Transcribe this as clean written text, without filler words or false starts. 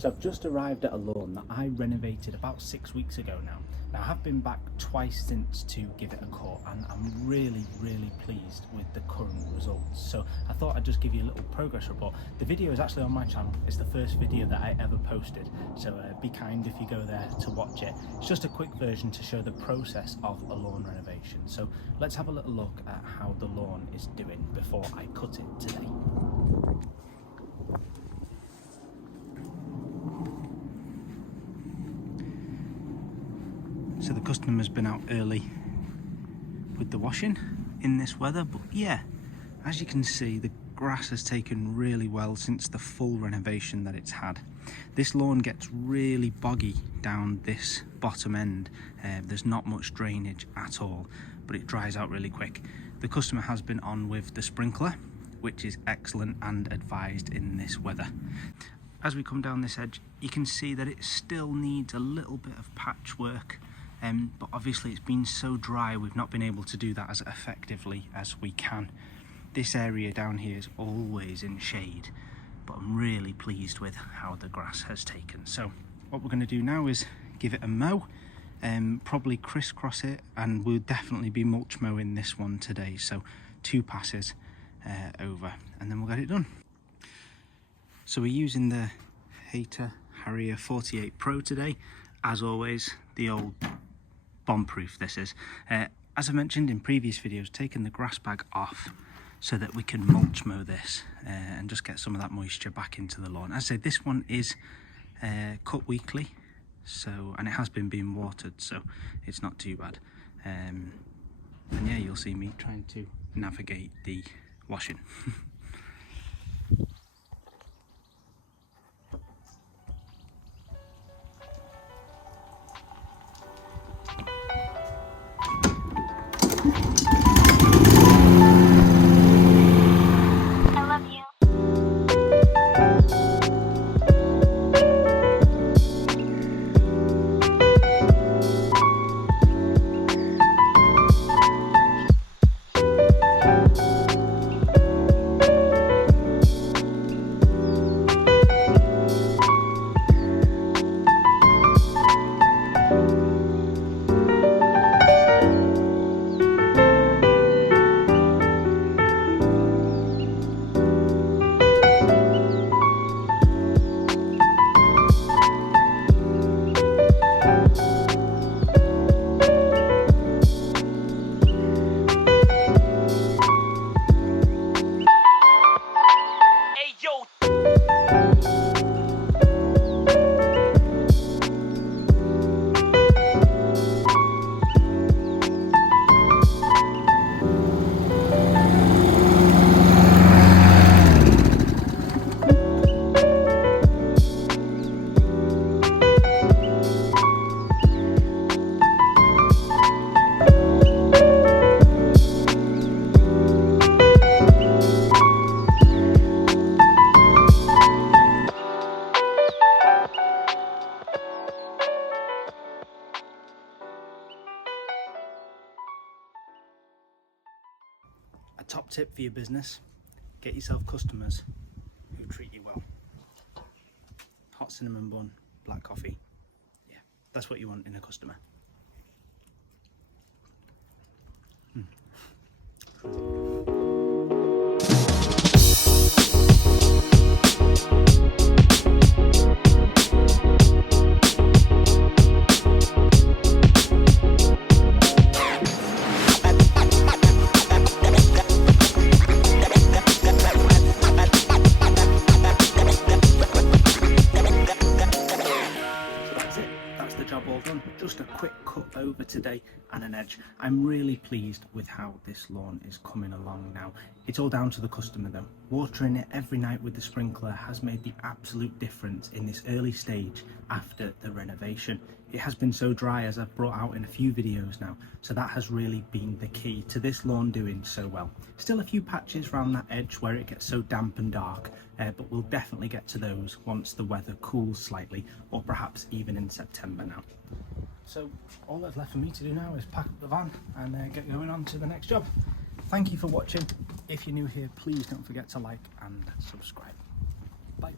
So I've just arrived at a lawn that I renovated about 6 weeks ago now. Now I have been back twice since to give it a cut, and I'm really pleased with the current results. So I thought I'd just give you a little progress report. The video is actually on my channel. It's the first video that I ever posted, so be kind if you go there to watch it. It's just a quick version to show the process of a lawn renovation. So let's have a little look at how the lawn is doing before I cut it today. So the customer's been out early with the washing in this weather, but yeah, as you can see, the grass has taken really well since the full renovation that it's had. This lawn gets really boggy down this bottom end. There's not much drainage at all, but it dries out really quick. The customer has been on with the sprinkler, which is excellent and advised in this weather. As we come down this edge, you can see that it still needs a little bit of patchwork. But obviously it's been so dry, we've not been able to do that as effectively as we can. This area down here is always in shade, but I'm really pleased with how the grass has taken. So what we're going to do now is give it a mow, probably crisscross it, and we'll definitely be mulch mowing this one today. So 2 passes over, and then we'll get it done. So we're using the Hater Harrier 48 Pro today. As always, the old bomb-proof this is. As I mentioned in previous videos, taking the grass bag off so that we can mulch mow this and just get some of that moisture back into the lawn. As I say, this one is cut weekly, so, and it has been being watered, so it's not too bad. And yeah, you'll see me trying to navigate the washing. A top tip for your business: get yourself customers who treat you well. Hot cinnamon bun, black coffee. Yeah, that's what you want in a customer. Just a quick cut over today and an edge. I'm really pleased with how this lawn is coming along now. It's all down to the customer though. Watering it every night with the sprinkler has made the absolute difference in this early stage after the renovation. It has been so dry, as I've brought out in a few videos now, so that has really been the key to this lawn doing so well. Still a few patches around that edge where it gets so damp and dark, but we'll definitely get to those once the weather cools slightly, or perhaps even in September now. So all that's left for me to do now is pack up the van and get going on to the next job. Thank you for watching. If you're new here, please don't forget to like and subscribe. Bye.